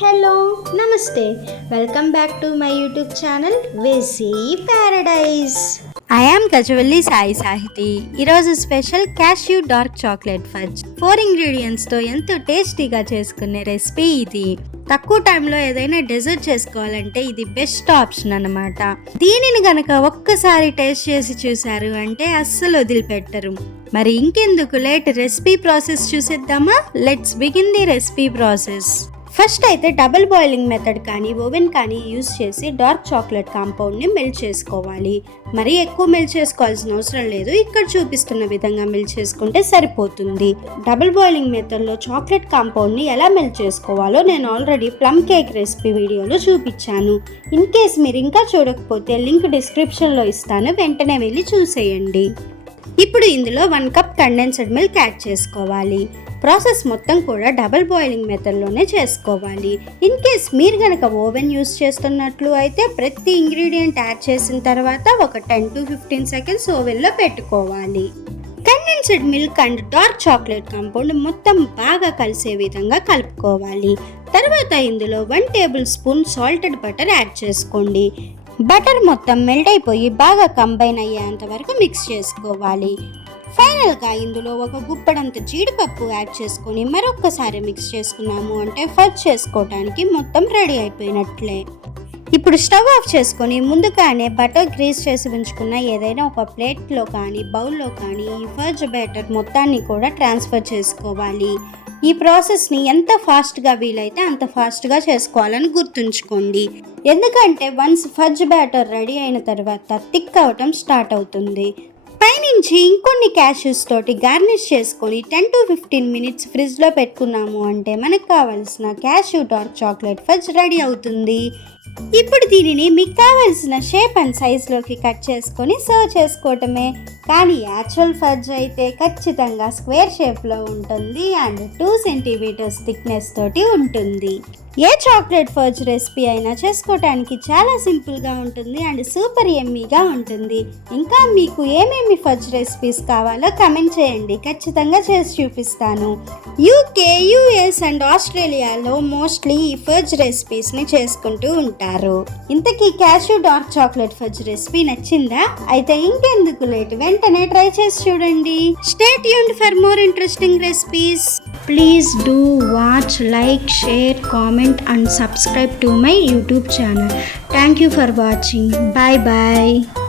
Hello నమస్తే welcome back to my YouTube channel వేసీ paradise. I am Gajavalli Sai Sahiti. ఈరోజు special cashew dark chocolate fudge 4 ఇంగ్రీడియంట్స్తో ఎంతో టేస్టీగా చేసుకునే రెసిపీ ఇది. తక్కువ టైంలో ఏదైనా డెజర్ట్ చేసుకోవాలంటే ఇది బెస్ట్ ఆప్షన్ అన్నమాట. దీనిని గనక ఒక్కసారి టేస్ట్ చేసి చూసారు అంటే అస్సలు వదిలిపెట్టరు. మరి ఇంకెందుకు లేట్, రెసిపీ ప్రాసెస్ చూసేద్దామా? Let's begin the recipe process. First అయితే డబుల్ బాయిలింగ్ మెథడ్ కానీ ఓవెన్ కానీ యూస్ చేసి డార్క్ చాక్లెట్ కాంపౌండ్ని మెల్ట్ చేసుకోవాలి. మరీ ఎక్కువ మెల్ట్ చేసుకోవాల్సిన అవసరం లేదు, ఇక్కడ చూపిస్తున్న విధంగా మెల్ట్ చేసుకుంటే సరిపోతుంది. డబుల్ బాయిలింగ్ మెథడ్లో చాక్లెట్ కాంపౌండ్ని ఎలా మెల్ట్ చేసుకోవాలో నేను ఆల్రెడీ ప్లమ్ కేక్ రెసిపీ వీడియోలో చూపించాను. ఇన్ కేస్ మీరు ఇంకా చూడకపోతే లింక్ డిస్క్రిప్షన్లో ఇస్తాను, వెంటనే వెళ్ళి చూసేయండి. ఇప్పుడు ఇందులో 1 కప్ కండెన్స్డ్ మిల్క్ యాడ్ చేసుకోవాలి. ప్రాసెస్ మొత్తం కూడా డబుల్ బాయిలింగ్ మెథడ్లోనే చేసుకోవాలి. ఇన్ కేస్ మీరు కనుక ఓవెన్ యూస్ చేస్తున్నట్లు అయితే ప్రతి ఇంగ్రీడియంట్ యాడ్ చేసిన తర్వాత ఒక 10 to 15 సెకండ్స్ ఓవెన్లో పెట్టుకోవాలి. Condensed milk and dark chocolate compound మొత్తం బాగా కలిసే విధంగా కలుపుకోవాలి. తర్వాత ఇందులో 1 table spoon salted butter add చేసుకోండి. బటర్ మొత్తం మెల్ట్ అయిపోయి బాగా కంబైన్ అయ్యేంత వరకు మిక్స్ చేసుకోవాలి. ఫైనల్గా ఇందులో ఒక గుప్పడంత జీడిపప్పు యాడ్ చేసుకొని మరొక్కసారి మిక్స్ చేసుకున్నాము అంటే ఫజ్ చేసుకోవడానికి మొత్తం రెడీ అయిపోయినట్లే. ఇప్పుడు స్టవ్ ఆఫ్ చేసుకొని ముందుగానే బటర్ గ్రీస్ చేసి ఉంచుకున్న ఏదైనా ఒక ప్లేట్లో కానీ బౌల్లో కానీ ఈ ఫజ్ బ్యాటర్ మొత్తాన్ని కూడా ట్రాన్స్ఫర్ చేసుకోవాలి. ఈ ప్రాసెస్ని ఎంత ఫాస్ట్గా వీలైతే అంత ఫాస్ట్గా చేసుకోవాలని గుర్తుంచుకోండి. ఎందుకంటే వన్స్ ఫజ్ బ్యాటర్ రెడీ అయిన తర్వాత థిక్ అవటం స్టార్ట్ అవుతుంది. పైనుంచి ఇంకొన్ని క్యాష్యూస్ తోటి గార్నిష్ చేసుకొని 10 to 15 మినిట్స్ ఫ్రిడ్జ్లో పెట్టుకున్నాము అంటే మనకు కావాల్సిన cashew dark chocolate fudge ready అవుతుంది. ఇప్పుడు దీనిని మీకు కావాల్సిన షేప్ అండ్ సైజ్లోకి కట్ చేసుకొని సర్వ్ చేసుకోవటమే. కానీ యాక్చువల్ ఫజ్ అయితే ఖచ్చితంగా స్క్వేర్ షేప్లో ఉంటుంది అండ్ 2 సెంటీమీటర్స్ థిక్నెస్ తోటి ఉంటుంది. ఏ చాక్లెట్ ఫజ్ రెసిపీ అయినా చేసుకోవటానికి చాలా సింపుల్గా ఉంటుంది అండ్ సూపర్ యమ్మీగా ఉంటుంది. ఇంకా మీకు ఏమేమి ఫజ్ రెసిపీస్ కావాలో కమెంట్ చేయండి, ఖచ్చితంగా చేసి చూపిస్తాను. యూకే, యూఎస్ అండ్ ఆస్ట్రేలియాలో మోస్ట్లీ ఈ ఫజ్ రెసిపీస్ని చేసుకుంటూ ఉంటారు. ఇంతకీ cashew dark chocolate fudge recipe నచ్చిందా? అయితే ఇంకెందుకు లేట్, వెంటనే ట్రై చేసి చూడండి. Stay tuned for more interesting recipes. Please do watch, like, share, comment and subscribe to my YouTube channel. Thank you for watching. Bye bye.